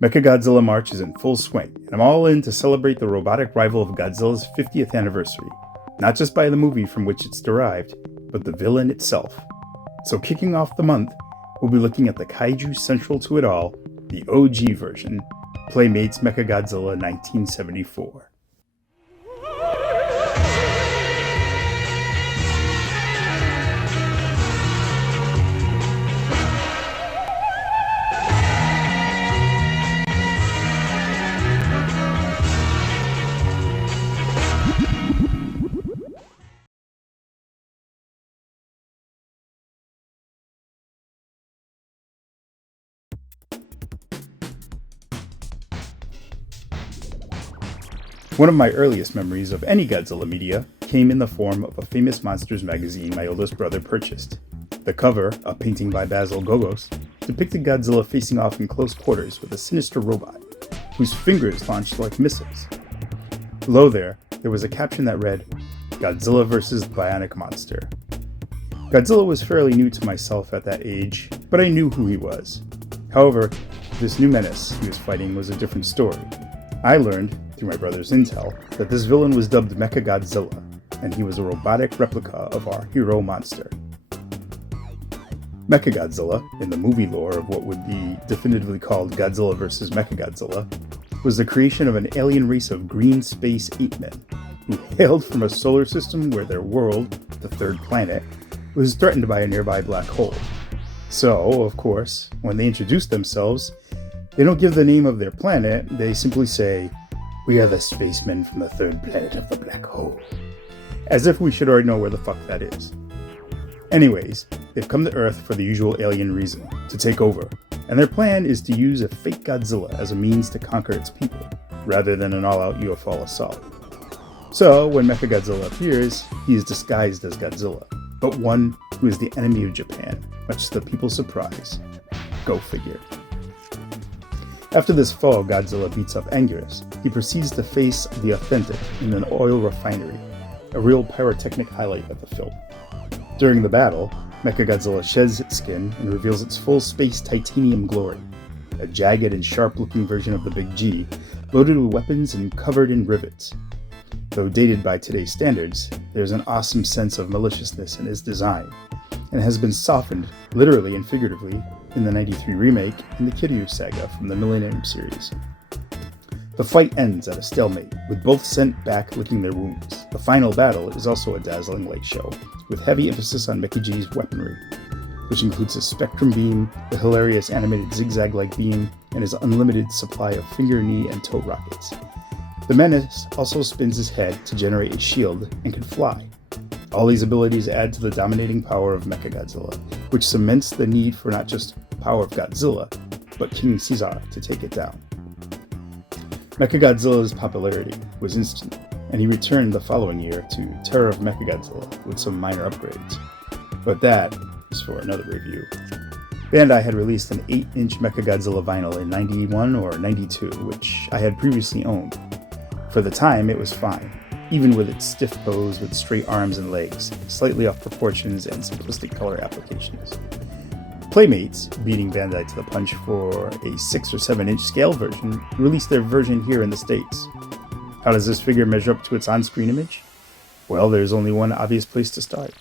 Mechagodzilla March is in full swing, and I'm all in to celebrate the robotic rival of Godzilla's 50th anniversary, not just by the movie from which it's derived, but the villain itself. So kicking off the month, we'll be looking at the kaiju central to it all, the OG version, Playmates Mechagodzilla 1974. One of my earliest memories of any Godzilla media came in the form of a famous monsters magazine my oldest brother purchased. The cover, a painting by Basil Gogos, depicted Godzilla facing off in close quarters with a sinister robot, whose fingers launched like missiles. Below there was a caption that read, "Godzilla vs. the Bionic Monster." Godzilla was fairly new to myself at that age, but I knew who he was. However, this new menace he was fighting was a different story. I learned, through my brother's intel, that this villain was dubbed Mechagodzilla, and he was a robotic replica of our hero monster. Mechagodzilla, in the movie lore of what would be definitively called Godzilla vs. Mechagodzilla, was the creation of an alien race of green space ape-men, who hailed from a solar system where their world, the third planet, was threatened by a nearby black hole. So, of course, when they introduce themselves, they don't give the name of their planet, they simply say, "We are the spacemen from the third planet of the black hole." As if we should already know where the fuck that is. Anyways, they've come to Earth for the usual alien reason, to take over, and their plan is to use a fake Godzilla as a means to conquer its people, rather than an all-out UFO assault. So, when Mechagodzilla appears, he is disguised as Godzilla, but one who is the enemy of Japan, much to the people's surprise. Go figure. After this fall, Godzilla beats up Anguirus. He proceeds to face the Authentic in an oil refinery, a real pyrotechnic highlight of the film. During the battle, Mechagodzilla sheds its skin and reveals its full space titanium glory, a jagged and sharp-looking version of the Big G, loaded with weapons and covered in rivets. Though dated by today's standards, there's an awesome sense of maliciousness in his design, and has been softened, literally and figuratively, in the '93 remake and the Kiryu saga from the Millennium series. The fight ends at a stalemate, with both sent back licking their wounds. The final battle is also a dazzling light show, with heavy emphasis on Mekiji's weaponry, which includes his spectrum beam, the hilarious animated zigzag-like beam, and his unlimited supply of finger, knee, and toe rockets. The menace also spins his head to generate a shield and can fly. All these abilities add to the dominating power of Mechagodzilla, which cements the need for not just power of Godzilla, but King Caesar to take it down. Mechagodzilla's popularity was instant, and he returned the following year to Terror of Mechagodzilla with some minor upgrades. But that is for another review. Bandai had released an 8-inch Mechagodzilla vinyl in '91 or '92, which I had previously owned. For the time, it was fine, even with its stiff pose with straight arms and legs, slightly off proportions, and simplistic color applications. Playmates, beating Bandai to the punch for a 6 or 7-inch scale version, released their version here in the States. How does this figure measure up to its on-screen image? Well, there's only one obvious place to start.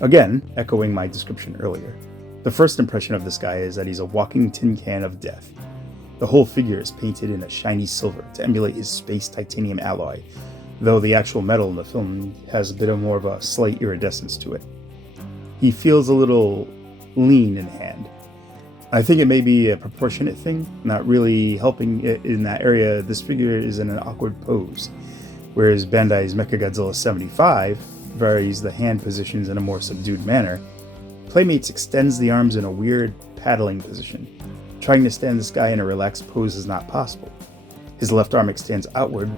Again, echoing my description earlier, the first impression of this guy is that he's a walking tin can of death. The whole figure is painted in a shiny silver to emulate his space titanium alloy, though the actual metal in the film has a bit more of a slight iridescence to it. He feels a little lean in hand. I think it may be a proportionate thing, not really helping it in that area. This figure is in an awkward pose, whereas Bandai's Mechagodzilla 75 varies the hand positions in a more subdued manner. Playmates extends the arms in a weird paddling position. Trying to stand this guy in a relaxed pose is not possible. His left arm extends outward,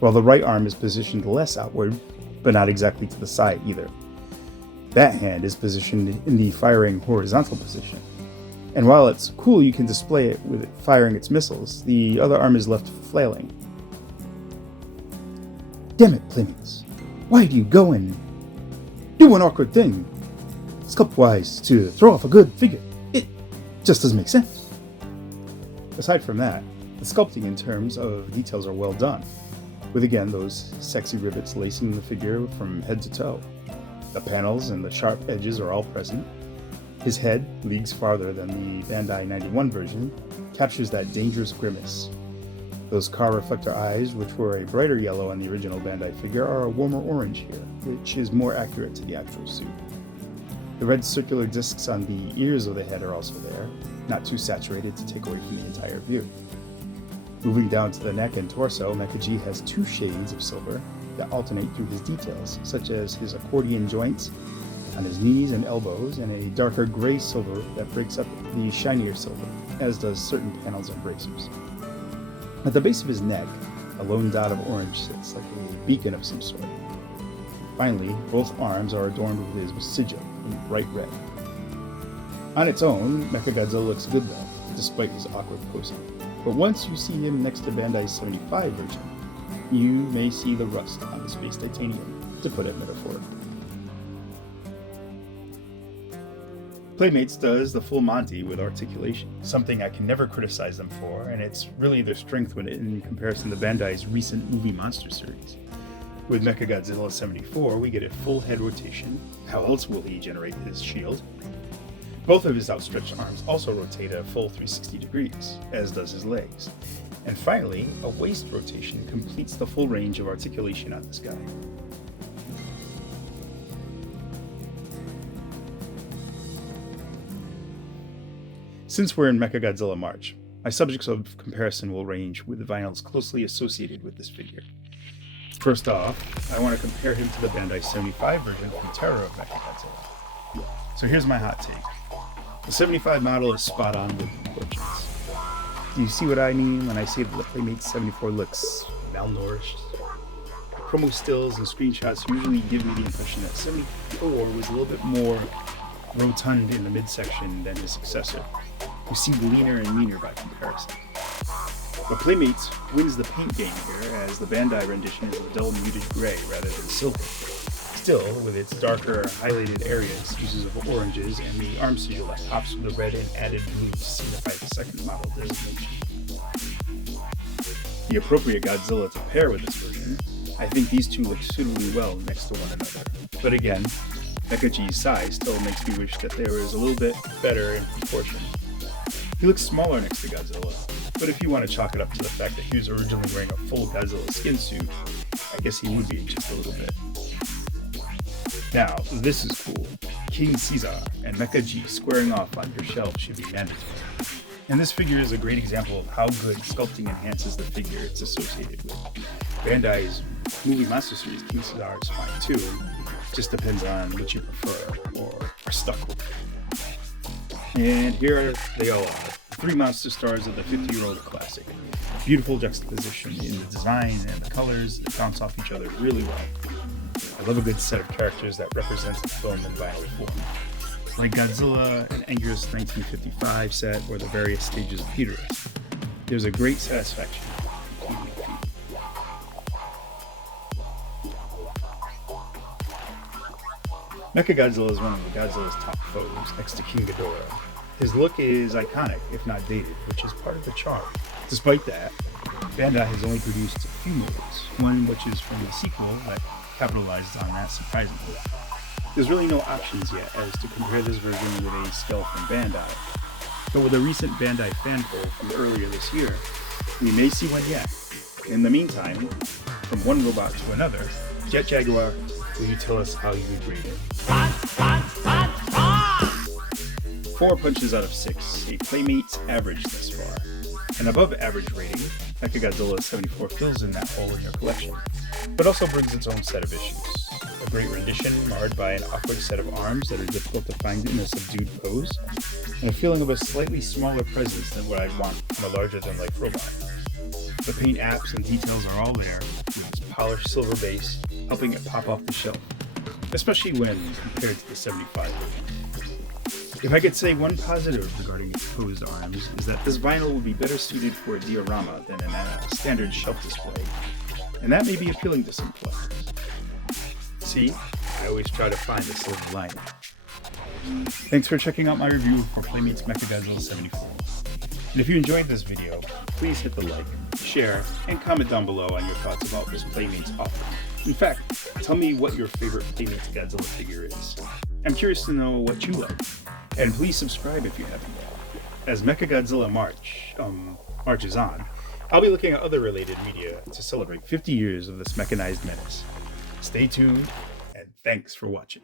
while the right arm is positioned less outward, but not exactly to the side either. That hand is positioned in the firing horizontal position. And while it's cool you can display it with it firing its missiles, the other arm is left flailing. Damn it, Playmates. Why do you go in? do an awkward thing, sculpt-wise, to throw off a good figure. It just doesn't make sense. Aside from that, the sculpting in terms of details are well done, with again those sexy rivets lacing the figure from head to toe. The panels and the sharp edges are all present. His head, leagues farther than the Bandai 91 version, captures that dangerous grimace. Those car reflector eyes, which were a brighter yellow on the original Bandai figure, are a warmer orange here, which is more accurate to the actual suit. The red circular discs on the ears of the head are also there, not too saturated to take away from the entire view. Moving down to the neck and torso, Mecha-G has two shades of silver that alternate through his details, such as his accordion joints on his knees and elbows, and a darker gray silver that breaks up the shinier silver, as does certain panels and bracers. At the base of his neck, a lone dot of orange sits like a beacon of some sort. Finally, both arms are adorned with his sigil in bright red. On its own, Mechagodzilla looks good though, despite his awkward posing. But once you see him next to Bandai's 75 version, you may see the rust on the space titanium, to put it metaphorically. Playmates does the full Monty with Articulation, something I can never criticize them for, and it's really their strength when in comparison to Bandai's recent movie monster series. With Mechagodzilla 74, we get a full head rotation. How else will he generate his shield? Both of his outstretched arms also rotate a full 360 degrees, as does his legs. And finally, a waist rotation completes the full range of articulation on this guy. Since we're in Mechagodzilla March, my subjects of comparison will range with the vinyls closely associated with this figure. First off, I want to compare him to the Bandai 75 version from Terror of Mechagodzilla. So here's my hot take. The 75 model is spot on with proportions. Do you see what I mean when I say that the Playmates 74 looks malnourished? Promo stills and screenshots usually give me the impression that 74 was a little bit more rotund in the midsection than his successor, who seemed leaner and meaner by comparison. But Playmates wins the paint game here, as the Bandai rendition is a dull muted gray rather than silver. Still, with its darker highlighted areas, uses of oranges, and the arm sigil that pops with the red and added blue to signify the second model designation. The appropriate Godzilla to pair with this version, I think these two look suitably well next to one another. But again, Mecha-G's size still makes me wish that they were a little bit better in proportion. He looks smaller next to Godzilla, but if you want to chalk it up to the fact that he was originally wearing a full Godzilla skin suit, I guess he would be just a little bit. Now, this is cool. King Caesar and Mecha-G squaring off on your shelf should be mandatory. And this figure is a great example of how good sculpting enhances the figure it's associated with. Bandai's movie monster series King Caesar is fine too, just depends on what you prefer or are stuck with. And here they all are, the three monster stars of the 50-year-old classic. Beautiful juxtaposition in the design and the colors that bounce off each other really well. I love a good set of characters that represents the film in vinyl form, like Godzilla and Anger's 1955 set or the various stages of Hedorus. There's a great satisfaction. Mechagodzilla is one of Godzilla's top foes, next to King Ghidorah. His look is iconic, if not dated, which is part of the charm. Despite that, Bandai has only produced a few models, one which is from the sequel that capitalized on that surprisingly. There's really no options yet as to compare this version with a skull from Bandai, but with a recent Bandai fan poll from earlier this year, we may see one yet. In the meantime, from one robot to another, Jet Jaguar, will you tell us how you would rate it? 4 punches out of 6, a Playmates average thus far. An above average rating, Mechagodzilla 74 fills in that hole in your collection, but also brings its own set of issues. A great rendition marred by an awkward set of arms that are difficult to find in a subdued pose, and a feeling of a slightly smaller presence than what I'd want from a larger-than-life robot. The paint apps and details are all there, with its polished silver base helping it pop off the shelf, especially when compared to the 75 version. If I could say one positive regarding its posed arms, is that this vinyl would be better suited for a diorama than in a standard shelf display, and that may be appealing to some collectors. See, I always try to find a silver lining. Thanks for checking out my review for Playmates Mechagodzilla 74. And if you enjoyed this video, please hit the like, share, and comment down below on your thoughts about this Playmates offering. In fact, tell me what your favorite Playmates Godzilla figure is. I'm curious to know what you like. And please subscribe if you haven't yet. As Mechagodzilla March marches on, I'll be looking at other related media to celebrate 50 years of this mechanized menace. Stay tuned, and thanks for watching.